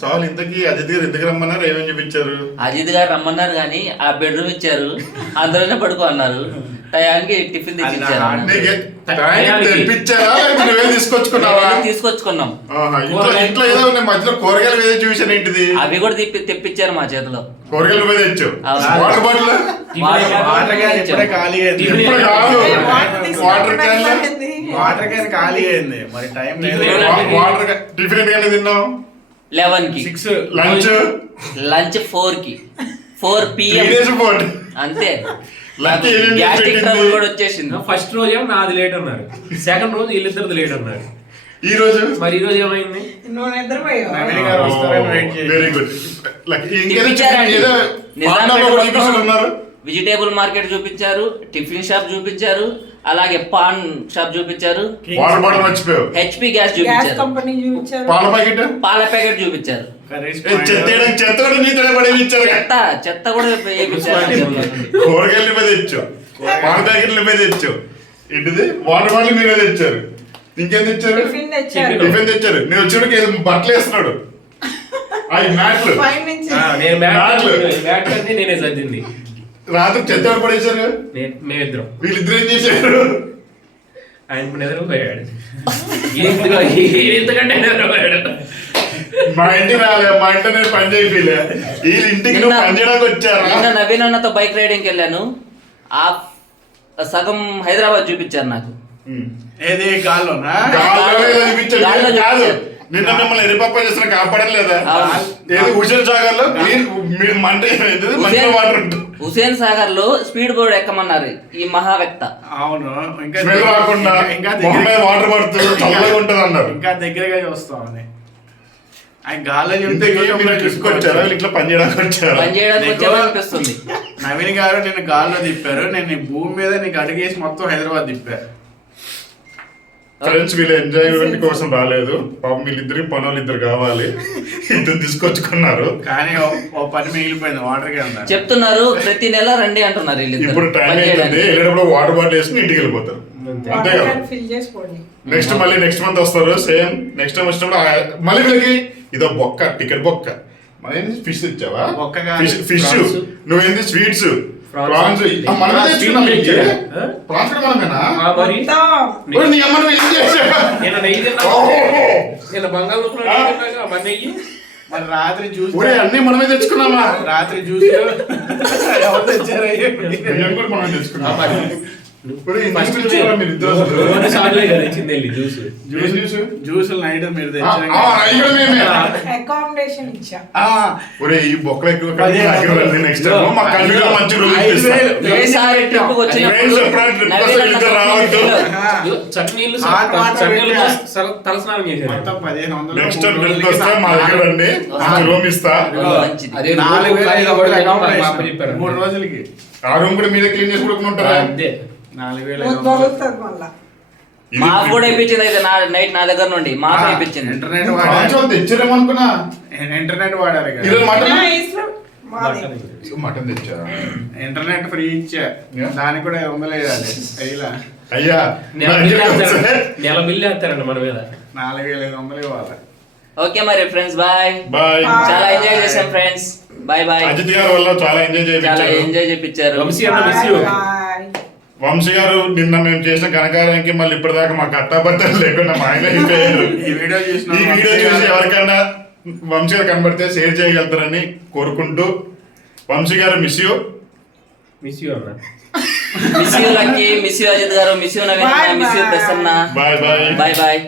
సాల్ ఇంతకీ అజిత్ గారు ఎందుకు రమ్మన్నారు? ఏమేమి చూపించారు? అజిత్ గారు రమ్మన్నారు కానీ ఆ బెడ్రూమ్ ఇచ్చారు, అందులోనే పడుకో అన్నారు. టయానికి టిఫిన్ తెచ్చిచ్చారు. తెప్పించారా నువ్వే తీసుకొచ్చుకున్నావా? తీసుకొచ్చుకున్నాం. ఇంట్లో ఏదో మధ్యలో కూరగాయలు ఏదో చూసాను ఏంటిది? అవి కూడా తెప్పించారు మా చేతిలో. కూరగాయలు మీద తెచ్చావు. వాటర్ బాటిల్ వాటర్ క్యాన్ ఖాళీ అయింది. మరి టైం వాటర్ టిఫిన్ ఎన్ని తిన్నావు? 11 కి. లంచ్ 4 కి. 4 PM అంతే. గ్యాస్ట్రిక్ ట్రబుల్ కూడా వచ్చేసింది. ఫస్ట్ రోజు ఏమో నాది లేట్ అన్నారు, సెకండ్ రోజు వీళ్ళిద్దరిది లేట్ అన్నారు. ఈ రోజు ఏమైంది? Very good. వెజిటేబుల్ మార్కెట్ చూపించారు, టిఫిన్ షాప్ చూపించారు, అలాగే పాన్ షాప్ చూపించారు, హెచ్పి గ్యాస్ చూపించారు, పాల ప్యాకెట్ చూపించారు, చెత్త కూడా కూరగాయలు మీద తెచ్చావు, పాల ప్యాకెట్ల మీద తెచ్చావు, ఏంటిది వాటర్ బాటిల్ మీద తెచ్చారు, ఇంకేం తెచ్చారు? టిఫిన్ తెచ్చారు. నేను వచ్చేటికి బట్టలు వేస్తున్నాడు. అవి మ్యాట్లు నేనే సర్దింది. రాత్రి చెత్త ఎవరు పడేశారు? మేమిద్దరం. వీళ్ళిద్దరు ఏం చేశారు? ఆయన నిద్రపోయాడు. ఎంతకంటే నిద్రపోయాడు. మా ఇంటికి రాలే, మా ఇంట్లో నేను పని చేయలే, వీళ్ళ ఇంటికి పని చేయడానికి వచ్చారు. నవీన్ అన్నతో బైక్ రైడింగ్ వెళ్ళాను. ఆ సగం హైదరాబాద్ చూపించారు నాకు. ఏది గాల్లోనా? కాదు, నిన్న మిమ్మల్ని ఎరిపప్ప చేసిన కాపాడం లేదా? ఏది హుసేన్ సాగర్ లో మీరు మంట హుసేన్ సాగర్ లో స్పీడ్ బోర్డ్ ఎక్కమన్నారు ఈ మహావ్యక్త. అవును, స్మెల్ రాకుండా వాటర్ పడుతుంది, చల్లగా ఉంటది అన్నారు. ఇంకా దగ్గరగా చూస్తామని ఆయన గాల్లో తీసుకొచ్చారా? ఇట్లా పని చేయడానికి వచ్చారా? అనిపిస్తుంది. నవీన్ గారు నేను గాల్లో తిప్పారు, నేను భూమి మీద నీకు అడిగేసి మొత్తం హైదరాబాద్ తిప్పారు. ఫ్రెండ్స్ వీళ్ళు ఎంజాయ్మెంట్ కోసం రాలేదు, పాపం వీళ్ళిద్దరికి పనులు ఇద్దరు కావాలి, ఇద్దరు తీసుకొచ్చుకున్నారు. కానీ ఓ పని మిగిలిపోయింది, వాటర్ క్యాన్ చెప్తున్నారు ప్రతి నెల రండి అంటున్నారు. ఇప్పుడు టైం అవుతుంది, వెళ్ళేటప్పుడు వాటర్ బాటిల్ వేసుకుని ఇంటికి వెళ్ళిపోతారు, అంతే కదా? నెక్స్ట్ మంత్ వస్తారు, సేమ్ నెక్స్ట్ టైం వచ్చినప్పుడు మళ్ళీ వీళ్ళకి ఇదో బొక్క, టికెట్ బొక్క. మళ్ళీ ఫిష్ తెచ్చావా? ఫిష్. నువ్వేంది స్వీట్స్, ప్రాన్స్. మనమే తెచ్చుకున్నాం. ప్రాన్స్ కూడా మనమేనా? మరి రాత్రి జ్యూస్ అన్ని మనమే తెచ్చుకున్నామా? రాత్రి జ్యూస్ ఎవరు తెచ్చారు? మనమే తెచ్చుకున్నాం. జ్యూస్ నైట్ మీరు తెచ్చారు. ఈ బొక్కలు ఎక్కువ నెక్స్ట్ మంచి తలస్నానం చేశారు. నెక్స్ట్ మా దగ్గర రండి, రూమ్ ఇస్తా. 3 రోజులకి ఆ రూమ్ కూడా మీరే క్లీన్ చేసి కొడుకుంటారా? 4,500. మాకు కూడా ఇప్పించింది అయితే నైట్ నా దగ్గర నుండి మాకు ఇప్పించింది. తెచ్చారేమనుకున్నా, ఇంటర్నెట్ వాడారు. మటన్ తెచ్చారా? ఇంటర్నెట్ ఫ్రీ ఇచ్చా, దానికి కూడా ఇవ్వలేదు. అయ్యా నెల బిల్లు వేస్తారండి మన మీద. 4,500 ఇవ్వాలి. ఓకే మరి ఫ్రెండ్స్, బాయ్. చాలా ఎంజాయ్ చేసాం ఫ్రెండ్స్. Bye bye. అజిత్ గారు వల్ల చాలా ఎంజాయ్ చేయించారు. వంశీ గారు నిన్న మేము చేసిన ఘనకార్యానికి మళ్ళీ ఇప్పటిదాకా మాకు అట్టాబట్టలు లేకుండా మా ఆయన అయిపోయారు. ఈ వీడియో చూసి ఎవరికైనా వంశీ గారు కనబడితే షేర్ చేయగలుగుతారని కోరుకుంటూ, వంశీ గారు miss you Lucky, miss you Ajit గారు, miss you Naveen, miss you Prasanna. Bye bye.